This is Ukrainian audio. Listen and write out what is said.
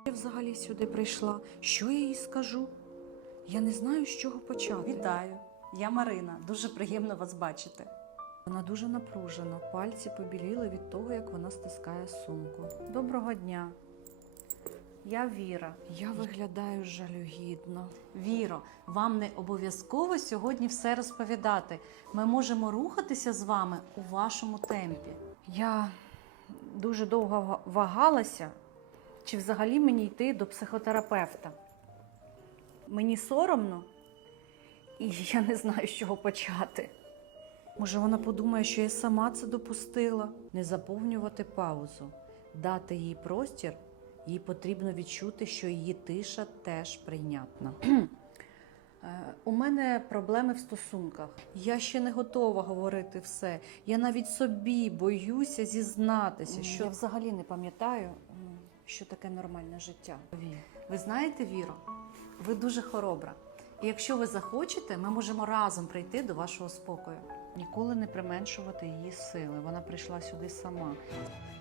Я взагалі сюди прийшла. Що я їй скажу? Я не знаю, з чого почати. Вітаю, я Марина. Дуже приємно вас бачити. Вона дуже напружена, пальці побіліли від того, як вона стискає сумку. Доброго дня. Я Віра. Я виглядаю жалюгідно. Віро, вам не обов'язково сьогодні все розповідати. Ми можемо рухатися з вами у вашому темпі. Я дуже довго вагалася, чи взагалі мені йти до психотерапевта. Мені соромно, і я не знаю, з чого почати. Може, вона подумає, що я сама це допустила. Не заповнювати паузу, дати їй простір, їй потрібно відчути, що її тиша теж прийнятна. У мене проблеми в стосунках. Я ще не готова говорити все. Я навіть собі боюся зізнатися, що Я взагалі не пам'ятаю, що таке нормальне життя. Ви знаєте, Віро, ви дуже хоробра. І якщо ви захочете, ми можемо разом прийти до вашого спокою. ніколи не применшувати її сили. Вона прийшла сюди сама.